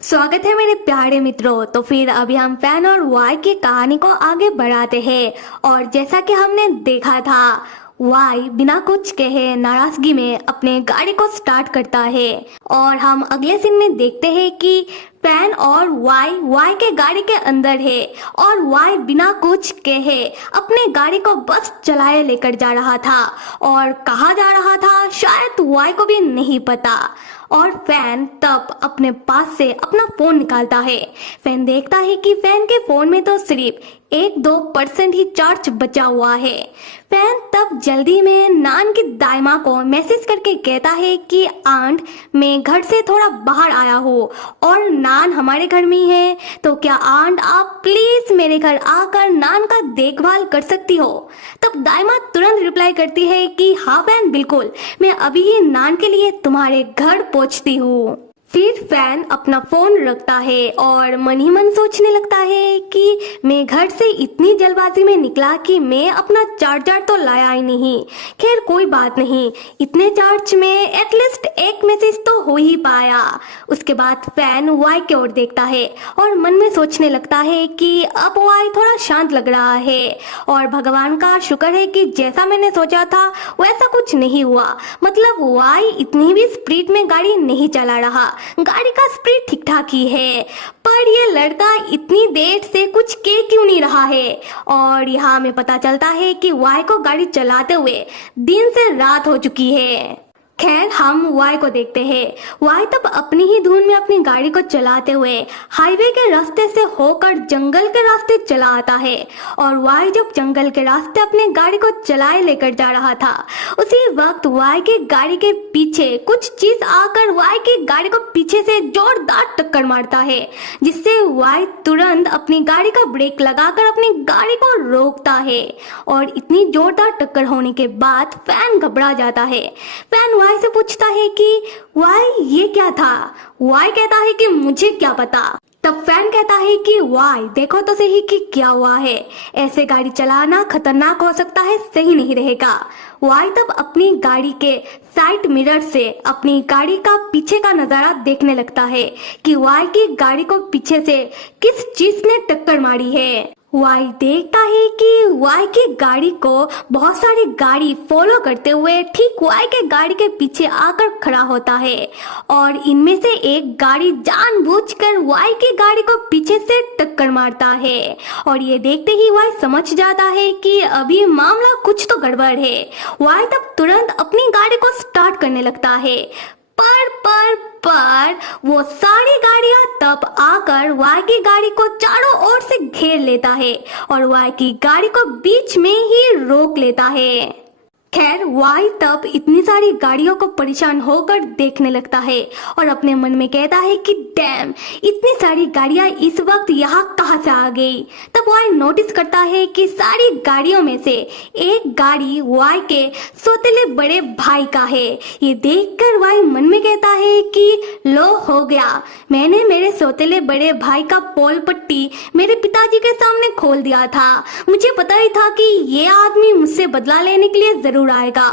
स्वागत है मेरे प्यारे मित्रों। तो फिर अभी हम फैन और वाई की कहानी को आगे बढ़ाते हैं। और जैसा कि हमने देखा था, वाई बिना कुछ कहे नाराजगी में अपने गाड़ी को स्टार्ट करता है और हम अगले सीन में देखते हैं कि फैन और वाई के गाड़ी के अंदर है और वाई बिना कुछ कहे अपने गाड़ी को बस चलाए लेकर जा रहा था और कहाँ जा रहा था शायद वाई को भी नहीं पता। और फैन तब अपने पास से अपना फोन निकालता है। फैन देखता है कि फैन के फोन में तो सिर्फ 1-2% ही चार्ज बचा हुआ है। फैन तब जल्दी में नान की दाइमा को मैसेज करके कहता है कि आंट, मैं घर से थोड़ा बाहर आया हूँ और नान हमारे घर में ही है, तो क्या आंट आप प्लीज मेरे घर आकर नान का देखभाल कर सकती हो। तब दाइमा तुरंत रिप्लाई करती है कि हाँ फैन, बिल्कुल, मैं अभी ही नान के लिए तुम्हारे घर पहुंचती हूँ। फिर फैन अपना फोन रखता है और मन ही मन सोचने लगता है कि मैं घर से इतनी जल्दबाजी में निकला कि मैं अपना चार्जर तो लाया ही नहीं। खैर कोई बात नहीं, इतने चार्ज में एटलीस्ट एक मैसेज तो हो ही पाया। उसके बाद फैन वाई की ओर देखता है और मन में सोचने लगता है कि अब वाई थोड़ा शांत लग रहा है और भगवान का शुक्र है कि जैसा मैंने सोचा था वैसा कुछ नहीं हुआ। मतलब वाई इतनी भी स्पीड में गाड़ी नहीं चला रहा, गाड़ी का स्पीड ठीक ठाक ही है, पर ये लड़का इतनी देर से कुछ कह क्यों नहीं रहा है। और यहाँ हमें पता चलता है कि वाई को गाड़ी चलाते हुए दिन से रात हो चुकी है। खैर हम वाई को देखते हैं। वाई तब अपनी ही धुन में अपनी गाड़ी को चलाते हुए हाईवे के रास्ते से होकर जंगल के रास्ते चला आता है। और वाई जब जंगल के रास्ते अपनी गाड़ी को चलाए लेकर जा रहा था, उसी वक्त वाई की गाड़ी के पीछे कुछ चीज आकर वाई की गाड़ी को पीछे से जोरदार टक्कर मारता है, जिससे वाई तुरंत अपनी गाड़ी का ब्रेक लगाकर अपनी गाड़ी को रोकता है। और इतनी जोरदार टक्कर होने के बाद फैन घबरा जाता है। फैन वाई से पूछता है कि वाई ये क्या था। वाई कहता है कि मुझे क्या पता। तब फैन कहता है कि वाई देखो तो सही कि क्या हुआ है, ऐसे गाड़ी चलाना खतरनाक हो सकता है, सही नहीं रहेगा। वाई तब अपनी गाड़ी के साइड मिरर से अपनी गाड़ी का पीछे का नजारा देखने लगता है कि वाई की गाड़ी को पीछे से किस चीज ने टक्कर मारी है। वाई देखता है कि वाई की गाड़ी को बहुत सारी गाड़ी फॉलो करते हुए ठीक वाई के गाड़ी के पीछे आकर खड़ा होता है और इनमें से एक गाड़ी जानबूझकर वाई की गाड़ी को पीछे से टक्कर मारता है। और ये देखते ही वाई समझ जाता है कि अभी मामला कुछ तो गड़बड़ है। वाई तब तुरंत अपनी गाड़ी को स्टार्ट करने लगता है, पर वो सारी गाड़ियां तब आकर वाई की गाड़ी को चारों ओर से घेर लेता है और वाई की गाड़ी को बीच में ही रोक लेता है। खैर वाई तब इतनी सारी गाड़ियों को परेशान होकर देखने लगता है और अपने मन में कहता है कि डैम, इतनी सारी गाड़ियां इस वक्त यहाँ कहाँ से आ गई। तब वाई नोटिस करता है कि सारी गाड़ियों में से एक गाड़ी वाई के सौतेले बड़े भाई का है। ये देखकर वाई मन में कहता है कि लो हो गया, मैंने मेरे सौतेले बड़े भाई का पोल पट्टी मेरे पिताजी के सामने खोल दिया था। मुझे पता ही था कि ये आदमी मुझसे बदला लेने के लिए जरूर आएगा,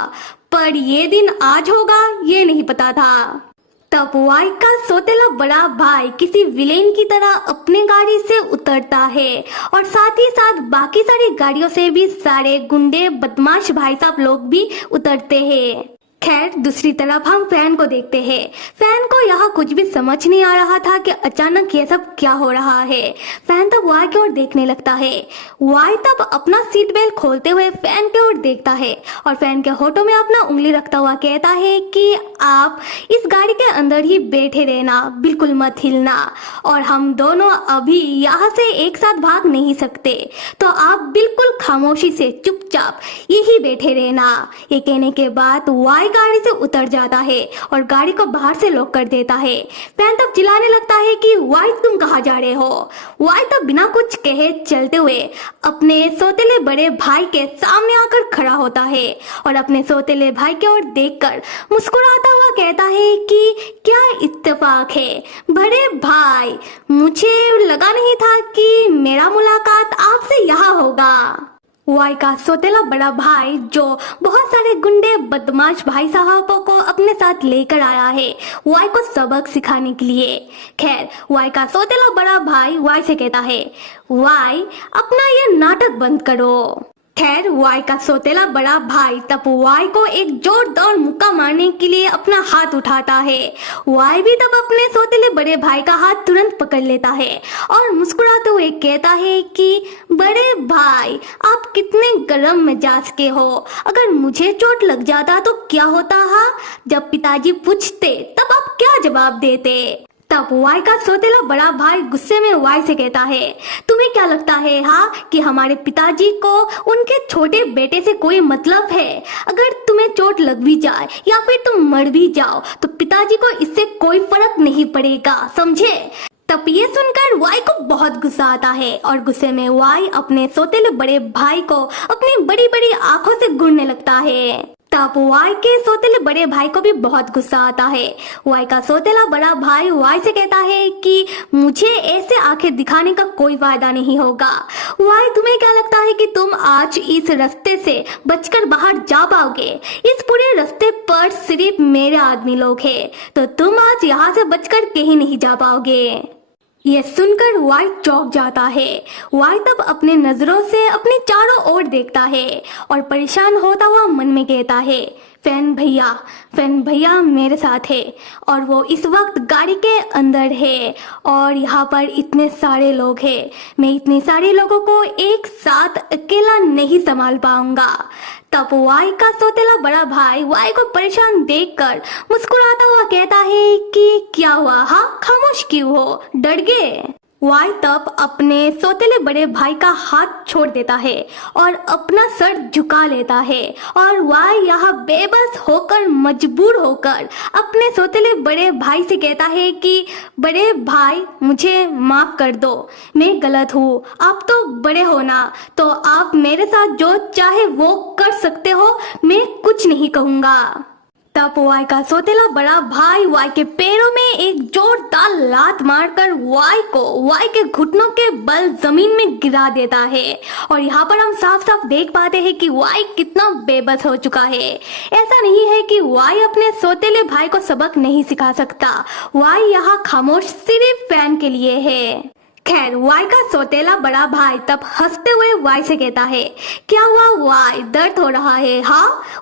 पर ये दिन आज होगा ये नहीं पता था। तब वाई का सौतेला बड़ा भाई किसी विलेन की तरह अपने गाड़ी से उतरता है और साथ ही साथ बाकी सारी गाड़ियों से भी सारे गुंडे बदमाश भाई साहब लोग भी उतरते हैं। खैर दूसरी तरफ हम फैन को देखते हैं। फैन को यहाँ कुछ भी समझ नहीं आ रहा था कि अचानक ये सब क्या हो रहा है। फैन तब वाई की ओर देखने लगता है। वाई तब अपना सीट बेल्ट खोलते हुए फैन की ओर देखता है और फैन के होठों में अपना उंगली रखता हुआ कहता है कि आप इस गाड़ी के अंदर ही बैठे रहना, बिल्कुल मत हिलना, और हम दोनों अभी यहाँ से एक साथ भाग नहीं सकते, तो आप बिल्कुल खामोशी से चुपचाप यही बैठे रहना। ये कहने के बाद वाई गाड़ी से उतर जाता है और गाड़ी को बाहर से लॉक कर देता है। फैन तब चिल्लाने लगता है कि वाई तुम कहाँ जा रहे हो। वाई तब बिना कुछ कहे चलते हुए अपने सौतेले बड़े भाई के सामने आकर खड़ा होता है और अपने सौतेले भाई की ओर देखकर मुस्कुराता हुआ कहता है कि क्या इत्तेफाक है बड़े भाई, मुझे लगा नहीं था कि मेरा मुलाकात आपसे यहाँ होगा। वाई का सौतेला बड़ा भाई जो बहुत सारे गुंडे बदमाश भाई साहबों को अपने साथ लेकर आया है वाई को सबक सिखाने के लिए। खैर वाई का सौतेला बड़ा भाई वाई से कहता है, वाई अपना ये नाटक बंद करो। खैर वाई का सौतेला बड़ा भाई तब वाई को एक जोरदार मुक्का मारने के लिए अपना हाथ उठाता है। वाई भी तब अपने सौतेले बड़े भाई का हाथ तुरंत पकड़ लेता है और मुस्कुराते हुए कहता है कि बड़े भाई आप कितने गर्म मिजाज के हो, अगर मुझे चोट लग जाता तो क्या होता हा? जब पिताजी पूछते तब आप क्या जवाब देते? तब वाई का सौतेला बड़ा भाई गुस्से में वाई से कहता है, तुम्हें क्या लगता है कि हमारे पिताजी को उनके छोटे बेटे से कोई मतलब है? अगर तुम्हें चोट लग भी जाए या फिर तुम मर भी जाओ तो पिताजी को इससे कोई फर्क नहीं पड़ेगा, समझे? तब ये सुनकर वाई को बहुत गुस्सा आता है और गुस्से में वाई अपने सौतेले बड़े भाई को अपनी बड़ी बड़ी आंखों से घूरने लगता है। तब वाई के सौतेले बड़े भाई को भी बहुत गुस्सा आता है। वाई का सौतेला बड़ा भाई वाई से कहता है कि मुझे ऐसे आंखें दिखाने का कोई फायदा नहीं होगा। वाई तुम्हें क्या लगता है कि तुम आज इस रास्ते से बचकर बाहर जा पाओगे? इस पूरे रास्ते पर सिर्फ मेरे आदमी लोग हैं, तो तुम आज यहाँ से बचकर कहीं नहीं जा पाओगे। यह सुनकर वाई चौंक जाता है। वाई तब अपने नजरों से अपने चारों ओर देखता है और परेशान होता हुआ मन में कहता है, फैन भैया मेरे साथ है और वो इस वक्त गाड़ी के अंदर है और यहाँ पर इतने सारे लोग हैं, मैं इतने सारे लोगों को एक साथ अकेला नहीं संभाल पाऊंगा। तब वाई का सौतेला बड़ा भाई वाई को परेशान देखकर मुस्कुराता हुआ कहता है कि क्या हुआ खामोश क्यों हो, डर गए? वाई तब अपने सौतेले बड़े भाई का हाथ छोड़ देता है और अपना सर झुका लेता है और वाई यहाँ बेबस होकर मजबूर होकर अपने सौतेले बड़े भाई से कहता है कि बड़े भाई मुझे माफ कर दो, मैं गलत हूँ, आप तो बड़े हो ना, तो आप मेरे साथ जो चाहे वो कर सकते हो, मैं कुछ नहीं कहूँगा। तब वाई का सौतेला बड़ा भाई वाई के पैरों में एक जोरदार लात मारकर वाई को वाई के घुटनों के बल जमीन में गिरा देता है और यहाँ पर हम साफ साफ देख पाते हैं कि वाई कितना बेबस हो चुका है। ऐसा नहीं है कि वाई अपने सौतेले भाई को सबक नहीं सिखा सकता, वाई यहाँ खामोश सिर्फ फैन के लिए है। खैर वाई का सौतेला बड़ा भाई तब हंसते हुए वाई से कहता है, क्या हुआ वाई, दर्द हो रहा है?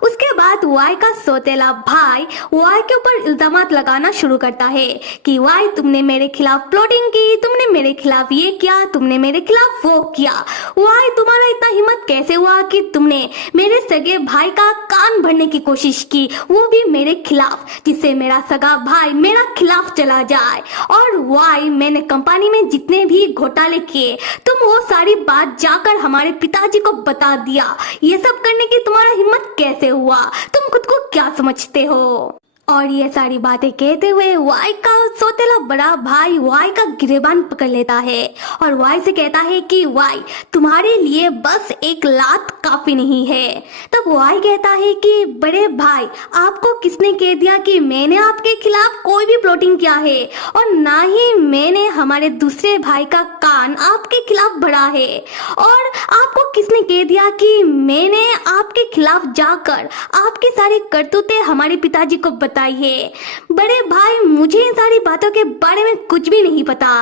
उसके बाद वाई का सौतेला भाई वाई के ऊपर इल्जामात लगाना शुरू करता है कि वाई तुमने मेरे खिलाफ प्लॉटिंग की, तुमने मेरे खिलाफ ये किया, तुमने मेरे खिलाफ वो किया। वाई तुम्हारा इतना हिम्मत कैसे हुआ कि तुमने मेरे सगे भाई का कान भरने की कोशिश की, वो भी मेरे खिलाफ, जिससे मेरा सगा भाई मेरा खिलाफ चला जाए? और वाई मैंने कंपनी में जितने भी घोटाले किए तुम वो सारी बात जाकर हमारे पिताजी को बता दिया। ये सब करने की तुम्हारा हिम्मत कैसे हुआ? तुम खुद को क्या समझते हो? और ये सारी बातें कहते हुए वाई का सौतेला बड़ा भाई वाई का गिरेबान पकड़ लेता है और वाई से कहता है कि वाई तुम्हारे लिए बस एक लात काफी नहीं है। तब वाई कहता है कि बड़े भाई आपको किसने कह दिया कि मैंने आपके खिलाफ कोई भी प्लॉटिंग किया है, और ना ही मैंने हमारे दूसरे भाई का कान आपके खिलाफ भरा है, और आपको किसने कह दिया कि मैंने आपके खिलाफ जाकर आपकी सारी करतूतें हमारे पिताजी को बताइए? बड़े भाई मुझे इन सारी बातों के बारे में कुछ भी नहीं पता।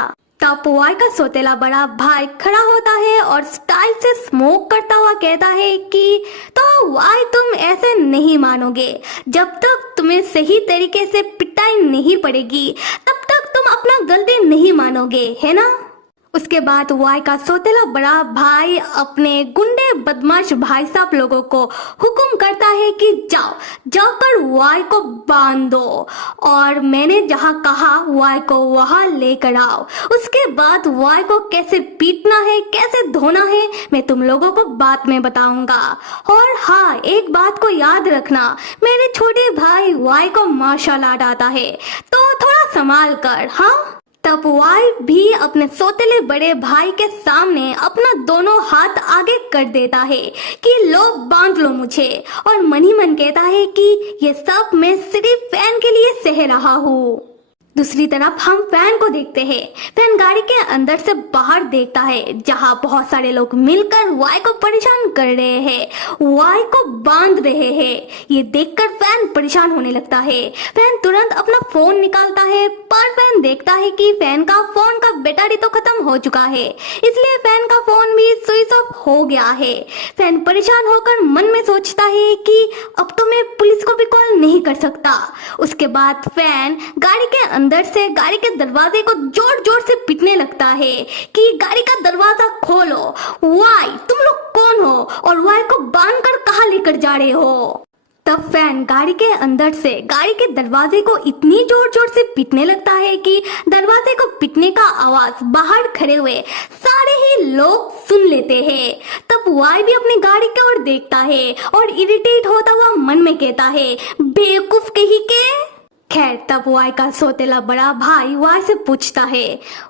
तब वाई का सौतेला बड़ा भाई खड़ा होता है और स्टाइल से स्मोक करता हुआ कहता है कि तो वाई तुम ऐसे नहीं मानोगे, जब तक तुम्हें सही तरीके से पिटाई नहीं पड़ेगी तब तक तुम अपना गलती नहीं मानोगे, है ना? उसके बाद वाई का सौतेला बड़ा भाई अपने गुंडे बदमाश भाई साहब लोगों को हुक्म करता है कि जाकर वाई को बांध दो, और मैंने जहाँ कहा वाई को वहाँ लेकर आओ। उसके बाद वाई को कैसे पीटना है, कैसे धोना है, मैं तुम लोगों को बाद में बताऊंगा। और हाँ, एक बात को याद रखना, मेरे छोटे भाई वाई को मार्शल आर्ट आता है, तो थोड़ा संभाल कर। तब वाई भी अपने सौतेले बड़े भाई के सामने अपना दोनों हाथ आगे कर देता है कि लो बांध लो मुझे, और मन ही मन कहता है कि ये सब मैं सिर्फ फैन के लिए सह रहा हूँ। दूसरी तरफ हम फैन को देखते हैं। फैन गाड़ी के अंदर से बाहर देखता है जहां बहुत सारे लोग मिलकर वाई को परेशान कर रहे हैं, वाई को बांध रहे हैं। ये देखकर फैन परेशान होने लगता है। फैन तुरंत अपना फोन निकालता है, पर फैन देखता है कि फैन का फोन का बैटरी तो खत्म हो चुका है, इसलिए फैन का फोन भी स्विच ऑफ हो गया है। फैन परेशान होकर मन में सोचता है कि अब तो मैं पुलिस को भी कॉल नहीं कर सकता। उसके बाद फैन गाड़ी के अंदर से गाड़ी के दरवाजे को जोर जोर से पीटने लगता है कि गाड़ी का दरवाजा खोलो। वाई, तुम लोग कौन हो और वाई को बांधकर कहां लेकर जा रहे हो? तब फैन गाड़ी के अंदर से गाड़ी के दरवाजे को इतनी जोर जोर से पीटने लगता है कि दरवाजे को पीटने का आवाज बाहर खड़े हुए सारे ही लोग सुन लेते हैं। तब वाई भी अपनी गाड़ी की ओर देखता है और इरिटेट होता हुआ मन में कहता है, बेवकूफ कहीं के। खैर, तब वाई का सौतेला बड़ा भाई वाई से पूछता है,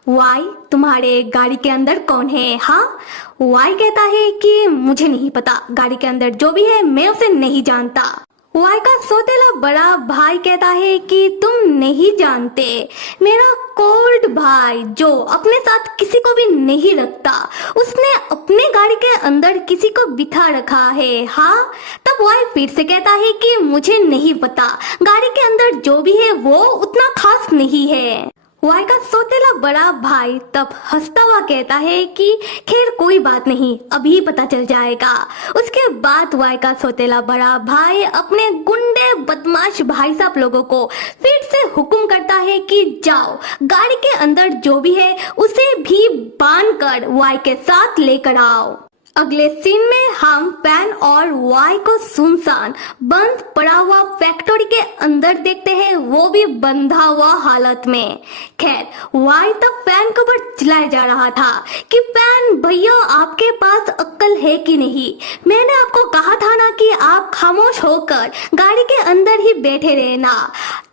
वाई, तुम्हारे गाड़ी के अंदर कौन है? हाँ। वाई कहता है कि मुझे नहीं पता, गाड़ी के अंदर जो भी है मैं उसे नहीं जानता। वाई का सौतेला बड़ा भाई कहता है कि तुम नहीं जानते, मेरा कोल्ड भाई जो अपने साथ किसी को भी नहीं रखता, उसने अपने गाड़ी के अंदर किसी को बिठा रखा है। हाँ। तब वाई फिर से कहता है कि मुझे नहीं पता, गाड़ी के अंदर जो भी है वो उतना खास नहीं है। वाई का सौतेला बड़ा भाई तब हंसता हुआ कहता है कि खैर कोई बात नहीं, अभी पता चल जाएगा। उसके बाद वाई का सौतेला बड़ा भाई अपने गुंडे बदमाश भाई साहब लोगों को फिर से हुक्म करता है कि जाओ, गाड़ी के अंदर जो भी है उसे भी बांध कर वाई के साथ लेकर आओ। अगले सीन में हम फैन और वाई को सुनसान बंद पड़ा हुआ फैक्ट्री के अंदर देखते हैं, वो भी बंधा हुआ हालत में। खैर, वाई तब फैन के ऊपर चिल्लाया जा रहा था कि फैन भैया, आपके पास अक्ल है कि नहीं? मैंने आपको कहा था ना कि आप खामोश होकर गाड़ी के अंदर ही बैठे रहना,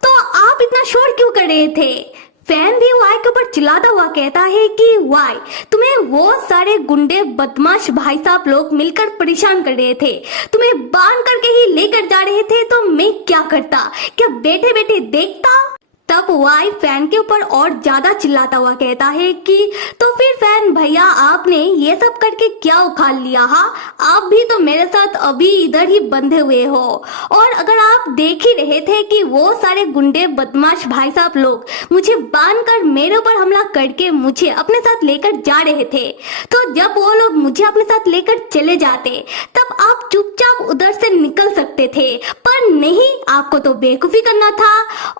तो आप इतना शोर क्यों कर रहे थे? फैन भी वाई के ऊपर चिल्लाता हुआ कहता है कि वाई, तुम्हें वो सारे गुंडे बदमाश भाई साहब लोग मिलकर परेशान कर रहे थे, तुम्हें बांध करके ही लेकर जा रहे थे, तो मैं क्या करता? क्या बैठे बैठे देखता? तब वाई फैन के ऊपर और ज्यादा चिल्लाता हुआ कहता है कि तो फिर फैन भैया, आपने ये सब करके क्या उखाड़ लिया? हाँ, आप भी तो मेरे साथ अभी इधर ही बंधे हुए हो, और अगर आप देख ही रहे थे कि वो सारे गुंडे बदमाश भाई साहब लोग मुझे बांधकर मेरे ऊपर हमला करके मुझे अपने साथ लेकर जा रहे थे, तो जब वो लोग मुझे अपने साथ लेकर चले जाते तब आप चुपचाप उधर से निकल सकते थे, पर नहीं, आपको तो बेवकूफी करना था।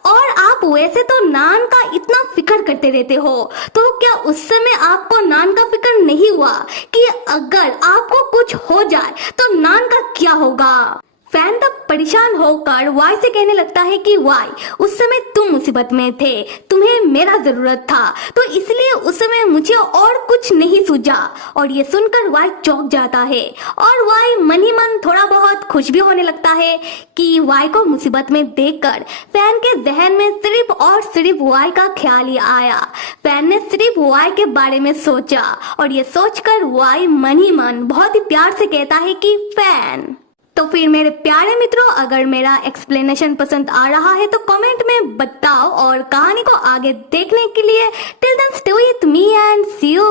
और आप वैसे तो नान का इतना फिक्र करते रहते हो, तो क्या उस समय आपको नान का फिक्र नहीं हुआ कि अगर आपको कुछ हो जाए तो नान का क्या होगा? फैन तब परेशान होकर वाई से कहने लगता है कि वाई, उस समय तुम मुसीबत में थे, तुम्हें मेरा जरूरत था, तो इसलिए उस समय मुझे और कुछ नहीं सूझा। और ये सुनकर वाई चौंक जाता है और वाई मन ही मन थोड़ा बहुत खुश भी होने लगता है कि वाई को मुसीबत में देखकर फैन के जहन में सिर्फ और सिर्फ वाई का ख्याल ही आया। फैन ने सिर्फ वाई के बारे में सोचा और ये सोचकर वाई मन ही मन बहुत ही प्यार से कहता है कि फैन। तो फिर मेरे प्यारे मित्रों, अगर मेरा एक्सप्लेनेशन पसंद आ रहा है तो कमेंट में बताओ, और कहानी को आगे देखने के लिए till then stay with me and see you.